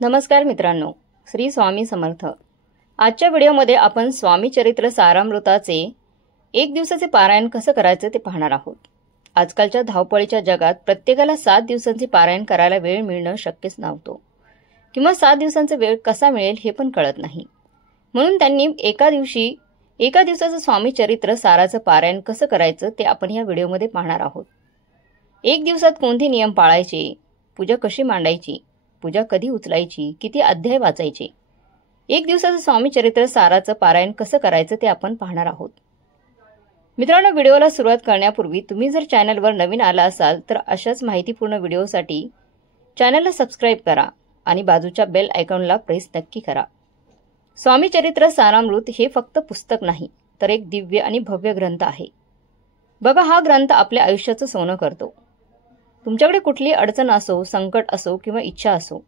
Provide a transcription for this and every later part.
नमस्कार मित्रांनो, श्री स्वामी समर्थ। आजच्या व्हिडिओमध्ये आपण स्वामी चरित्र सारामृताचे एक दिवसाचे पारायण कसं करायचं ते पाहणार आहोत। आजकालच्या धावपळीच्या जगात प्रत्येकाला 7 दिवसांचे पारायण करायला वेळ मिळणं शक्यच नव्हतं, किंवा 7 दिवसांचा वेळ कसा मिळेल हे पण कळत नाही। म्हणून त्यांनी एका दिवसाचं स्वामी चरित्र साराचं पारायण कसं करायचं ते आपण या व्हिडिओमध्ये पाहणार आहोत। एक दिवसात कोणते नियम पाळायचे, पूजा कशी मांडायची, पूजा कधी उचलायची, किती अध्याय वाचायचे, एक दिवसाचं स्वामी चरित्र साराचं पारायण कसं करायचं ते आपण पाहणार आहोत। मित्रांनो, व्हिडिओला सुरुवात करण्यापूर्वी तुम्ही जर चॅनलवर नवीन आला असाल तर अशाच माहितीपूर्ण व्हिडिओसाठी चॅनलला सबस्क्राईब करा आणि बाजूच्या बेल आयकॉनला प्रेस नक्की करा। स्वामी चरित्र सारामृत हे फक्त पुस्तक नाही तर एक दिव्य आणि भव्य ग्रंथ आहे। बघा, हा ग्रंथ आपल्या आयुष्याचं सोनं करतो। तुमच्याकडे कुठली अडचण असो, संकट असो किंवा इच्छा असो,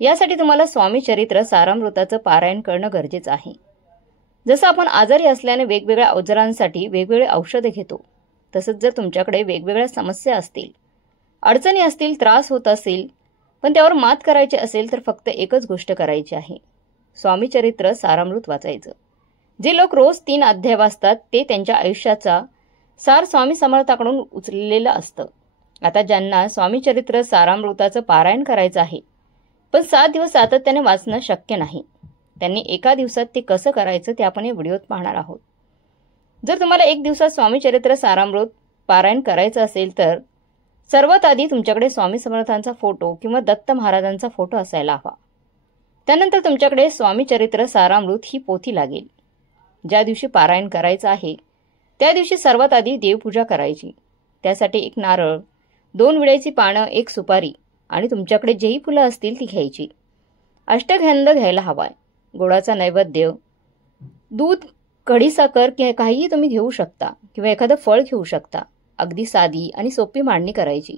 यासाठी तुम्हाला स्वामी चरित्र सारामृताचं पारायण करणं गरजेचं आहे। जसं आपण आजारी असल्याने वेगवेगळ्या आजारांसाठी वेगवेगळे औषधे घेतो, तसंच जर तुमच्याकडे वेगवेगळ्या समस्या असतील, अडचणी असतील, त्रास होत असेल, पण त्यावर मात करायची असेल तर फक्त एकच गोष्ट करायची आहे, स्वामी चरित्र सारामृत वाचायचं। जे लोक रोज 3 अध्याय वाचतात ते त्यांच्या आयुष्याचा सार स्वामी समर्थाकडून उचललेलं असतं। आता ज्यांना स्वामी चरित्र सारामृताचं पारायण करायचं आहे पण 7 दिवस सातत्याने वाचणं शक्य नाही, त्यांनी एका दिवसात ते कसं करायचं ते आपण या व्हिडिओत पाहणार आहोत। जर तुम्हाला एक दिवसात स्वामी चरित्र सारामृत पारायण करायचं असेल तर सर्वात आधी तुमच्याकडे स्वामी समर्थांचा फोटो किंवा दत्त महाराजांचा फोटो असायला हवा। त्यानंतर तुमच्याकडे स्वामी चरित्र सारामृत ही पोथी लागेल। ज्या दिवशी पारायण करायचं आहे त्या दिवशी सर्वात आधी देवपूजा करायची। त्यासाठी एक नारळ, 2 विड्याची पानं, 1 सुपारी आणि तुमच्याकडे जेही फुलं असतील ती घ्यायची। अष्टगंध घ्यायला हवाय। गोडाचा नैवेद्य, दूध, कढी साखर काहीही तुम्ही घेऊ शकता किंवा एखादं फळ घेऊ शकता। अगदी साधी आणि सोपी मांडणी करायची।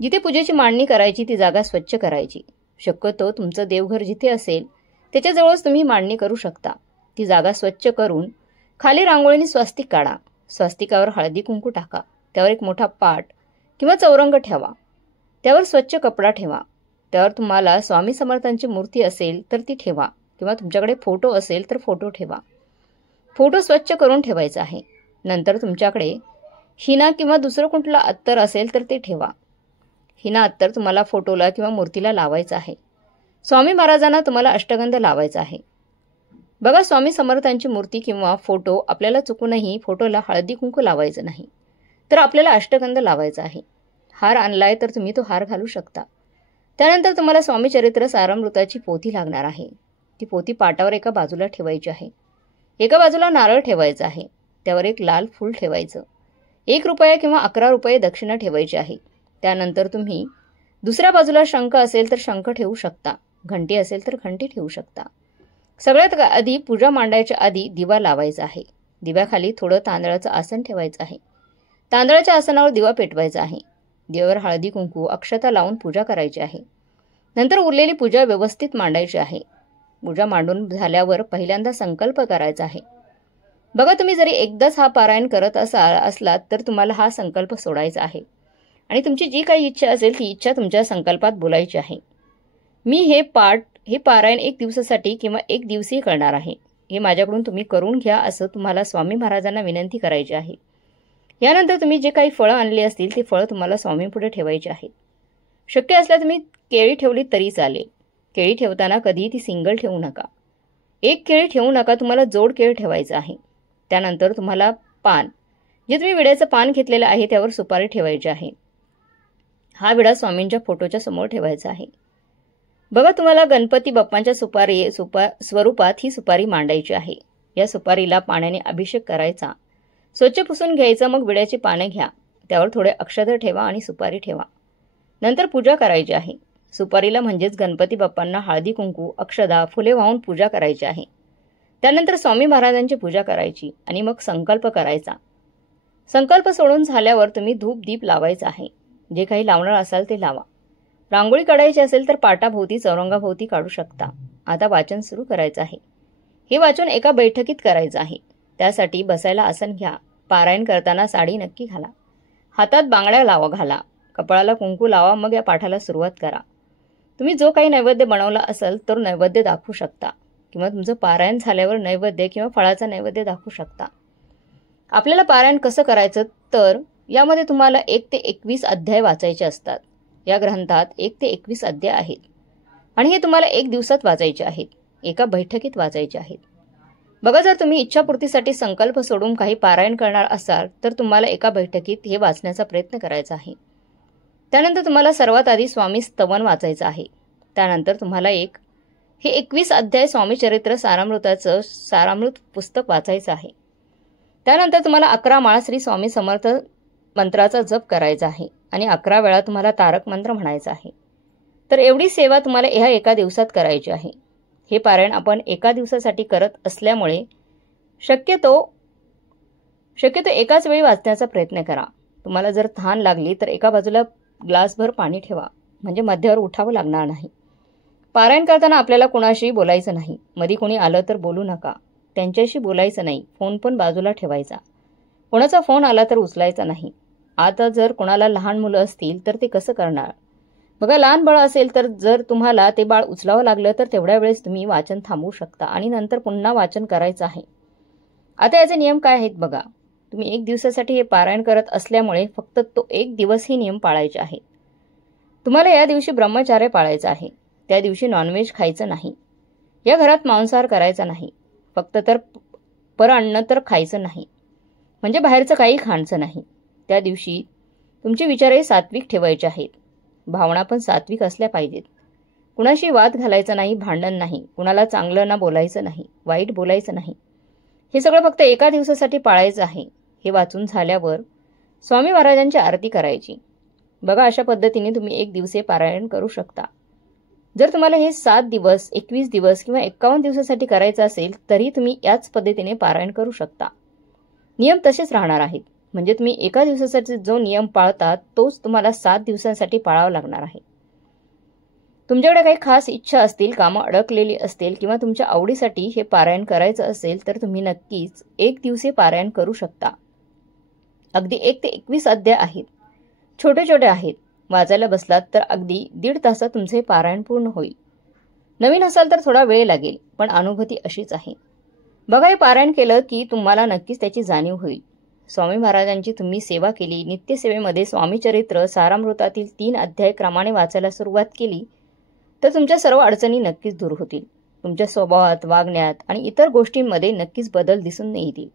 जिथे पूजेची मांडणी करायची ती जागा स्वच्छ करायची। शक्यतो तुमचं देवघर जिथे असेल त्याच्याजवळच तुम्ही मांडणी करू शकता। ती जागा स्वच्छ करून खाली रांगोळीने स्वस्तिक काढा। स्वस्तिकावर हळदी कुंकू टाका। त्यावर एक मोठा पाट किंवा चौरंग ठेवा। त्यावर स्वच्छ कपडा ठेवा। त्यावर तुम्हाला स्वामी समर्थांची मूर्ती असेल तर ती ठेवा किंवा तुमच्याकडे फोटो असेल तर फोटो ठेवा। फोटो स्वच्छ करून ठेवायचा आहे। नंतर तुमच्याकडे हिना किंवा दुसरं कुठलं अत्तर असेल तर ते ठेवा। हिना अत्तर तुम्हाला फोटोला किंवा मूर्तीला लावायचं आहे। स्वामी महाराजांना तुम्हाला अष्टगंध लावायचा आहे। बघा, स्वामी समर्थांची मूर्ती किंवा फोटो आपल्याला चुकूनही फोटोला हळदी कुंकू लावायचं नाही, तर आपल्याला अष्टगंध लावायचा आहे। हार आणलाय तर तुम्ही तो हार घालू शकता। त्यानंतर तुम्हाला स्वामी चरित्र सारामृताची पोथी लागणार आहे। ती पोथी पाटावर एका बाजूला ठेवायची आहे। एका बाजूला नारळ ठेवायचा आहे। त्यावर एक लाल फूल ठेवायचं। 1 रुपया किंवा 11 रुपये दक्षिणा ठेवायची आहे। त्यानंतर तुम्ही दुसऱ्या बाजूला शंख असेल तर शंख ठेवू शकता, घंटी असेल तर घंटी ठेवू शकता। सगळ्यात आधी पूजा मांडायच्या आधी दिवा लावायचा आहे। दिव्याखाली थोडं तांदळाचं आसन ठेवायचं आहे। तांदळाच्या आसनावर दिवा पेटवायचा आहे। दिव्यावर हळदी कुंकू, अक्षता लावून पूजा करायची आहे। नंतर उरलेली पूजा व्यवस्थित मांडायची आहे। पूजा मांडून झाल्यावर पहिल्यांदा संकल्प करायचा आहे। बघा, तुम्ही जरी एकदाच हा पारायण करत असलात तर तुम्हाला हा संकल्प सोडायचा आहे आणि तुमची जी काही इच्छा असेल ती इच्छा तुमच्या संकल्पात बोलायची आहे। मी हे पारायण 1 दिवसासाठी किंवा 1 दिवशी करणार आहे, हे माझ्याकडून तुम्ही करून घ्या असं तुम्हाला स्वामी महाराजांना विनंती करायची आहे। यानंतर तुम्ही जे काही फळं आणली असतील ती फळं तुम्हाला स्वामींपुढे ठेवायची आहेत। शक्य असल्यास तुम्ही केळी ठेवली तरी चालेल। केळी ठेवताना कधीही ती सिंगल ठेवू नका। 1 केळी ठेवू नका, तुम्हाला जोड केळ ठेवायचं आहे। त्यानंतर तुम्हाला पान, जे तुम्ही विड्याचं पान घेतलेलं आहे त्यावर सुपारी ठेवायची आहे। हा विडा स्वामींच्या फोटोच्या समोर ठेवायचा आहे। बघा, तुम्हाला गणपती बाप्पांच्या स्वरूपात ही सुपारी मांडायची आहे। या सुपारीला पाण्याने अभिषेक करायचा, स्वच्छ पुसून घ्यायचं। मग विड्याची पाने घ्या, त्यावर थोडे अक्षत ठेवा आणि सुपारी ठेवा। नंतर पूजा करायची आहे। सुपारीला म्हणजेच गणपती बाप्पांना हळदी कुंकू, अक्षदा, फुले वाहून पूजा करायची आहे। त्यानंतर स्वामी महाराजांची पूजा करायची आणि मग संकल्प करायचा। संकल्प सोडून झाल्यावर तुम्ही धूप दीप लावायचा आहे। जे काही लावणार असाल ते लावा। रांगोळी काढायची असेल तर पाटाभोवती, चौरंगाभोवती काढू शकता। आता वाचन सुरू करायचं आहे। हे वाचन एका बैठकीत करायचं आहे। त्यासाठी बसायला आसन घ्या। पारायण करताना साडी नक्की घाला। हातात बांगड्या घाला। कपाळाला कुंकू लावा। मग या पाठाला सुरुवात करा। तुम्ही जो काही नैवेद्य बनवला असेल तर नैवेद्य दाखवू शकता किंवा तुमचं पारायण झाल्यावर नैवेद्य किंवा फळाचा नैवेद्य दाखवू शकता। आपल्याला पारायण कसं करायचं तर यामध्ये तुम्हाला 1 ते 21 अध्याय वाचायचे असतात। या ग्रंथात 1 ते 21 अध्याय आहेत आणि हे तुम्हाला 1 दिवसात वाचायचे आहेत, एका बैठकीत वाचायचे आहेत। बघा, जर तुम्ही इच्छापूर्तीसाठी संकल्प सोडून काही पारायण करणार असाल तर तुम्हाला एका बैठकीत हे वाचण्याचा प्रयत्न करायचा आहे। त्यानंतर तुम्हाला सर्वात आधी स्वामी स्तवन वाचायचं आहे। त्यानंतर तुम्हाला हे 21 अध्याय स्वामी चरित्र सारामृताचं सारामृत पुस्तक वाचायचं आहे। त्यानंतर तुम्हाला 11 माळा श्री स्वामी समर्थ मंत्राचा जप करायचा आहे आणि 11 वेळा तुम्हाला तारक मंत्र म्हणायचा आहे। तर एवढी सेवा तुम्हाला ह्या एका दिवसात करायची आहे। हे पारायण आपण एका दिवसासाठी करत असल्यामुळे शक्यतो एकाच वेळी वाचण्याचा प्रयत्न करा। तुम्हाला जर तहान लागली तर एका बाजूला ग्लासभर पाणी ठेवा, म्हणजे मध्यावर उठावं लागणार नाही। पारायण करताना आपल्याला कोणाशी बोलायचं नाही। मध्ये कोणी आलं तर बोलू नका, त्यांच्याशी बोलायचं नाही। फोन पण बाजूला ठेवायचा, कोणाचा फोन आला तर उचलायचा नाही। आता जर कोणाला लहान मुलं असतील तर ते कसं करणार? बघा, लहान बाळ असेल तर जर तुम्हाला ते बाळ उचलावं लागलं तर तेवढ्या वेळेस तुम्ही वाचन थांबवू शकता आणि नंतर पुन्हा वाचन करायचं आहे। आता याचे नियम काय आहेत बघा। तुम्ही 1 दिवसासाठी हे पारायण करत असल्यामुळे फक्त तो 1 दिवस हे नियम पाळायचे आहेत। तुम्हाला या दिवशी ब्रह्मचार्य पाळायचं आहे। त्या दिवशी नॉनव्हेज खायचं नाही। या घरात मांसाहार करायचा नाही। फक्त तर अन्न तर खायचं नाही, म्हणजे बाहेरचं काही खायचं नाही। त्या दिवशी तुमचे विचारही सात्विक ठेवायचे आहेत, भावना पण सात्विक असल्या पाहिजेत। कुणाशी वाद घालायचा नाही, भांडण नाही, कुणाला चांगलं ना बोलायचं नाही, वाईट बोलायचं नाही। हे सगळं फक्त एका दिवसासाठी पाळायचं आहे। हे वाचून झाल्यावर स्वामी महाराजांची आरती करायची। बघा, अशा पद्धतीने तुम्ही 1 दिवस पारायण करू शकता। जर तुम्हाला हे 7 दिवस, 21 दिवस किंवा 51 दिवसासाठी करायचं असेल तरी तुम्ही याच पद्धतीने पारायण करू शकता। नियम तसेच राहणार आहेत, म्हणजे तुम्ही एका दिवसासाठी जो नियम पाळता तोच तुम्हाला 7 दिवसांसाठी पाळावा लागणार आहे। तुमच्याकडे काही खास इच्छा असतील, कामं अडकलेली असतील किंवा तुमच्या आवडीसाठी हे पारायण करायचं असेल तर तुम्ही नक्कीच 1 दिवस पारायण करू शकता। अगदी 1 ते 21 अध्याय आहेत, छोटे छोटे आहेत। वाचायला बसलात तर अगदी 1.5 तासात तुमचे पारायण पूर्ण होईल। नवीन असाल तर थोडा वेळ लागेल, पण अनुभूती अशीच आहे। बघा, हे पारायण केलं की तुम्हाला नक्कीच त्याची जाणीव होईल। स्वामी महाराजांची तुम्ही सेवा केली, नित्यसेवेमध्ये स्वामी चरित्र सारामृतातील 3 अध्याय क्रमाने वाचायला सुरुवात केली तर तुमच्या सर्व अडचणी नक्कीच दूर होतील। तुमच्या स्वभावात, वागण्यात आणि इतर गोष्टींमध्ये नक्कीच बदल दिसून येतील।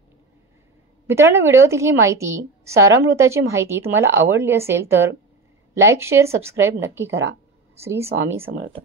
मित्रांनो, व्हिडिओतील ही माहिती, सारामृताची माहिती तुम्हाला आवडली असेल तर लाईक, शेअर, सबस्क्राईब नक्की करा। श्री स्वामी समर्थ।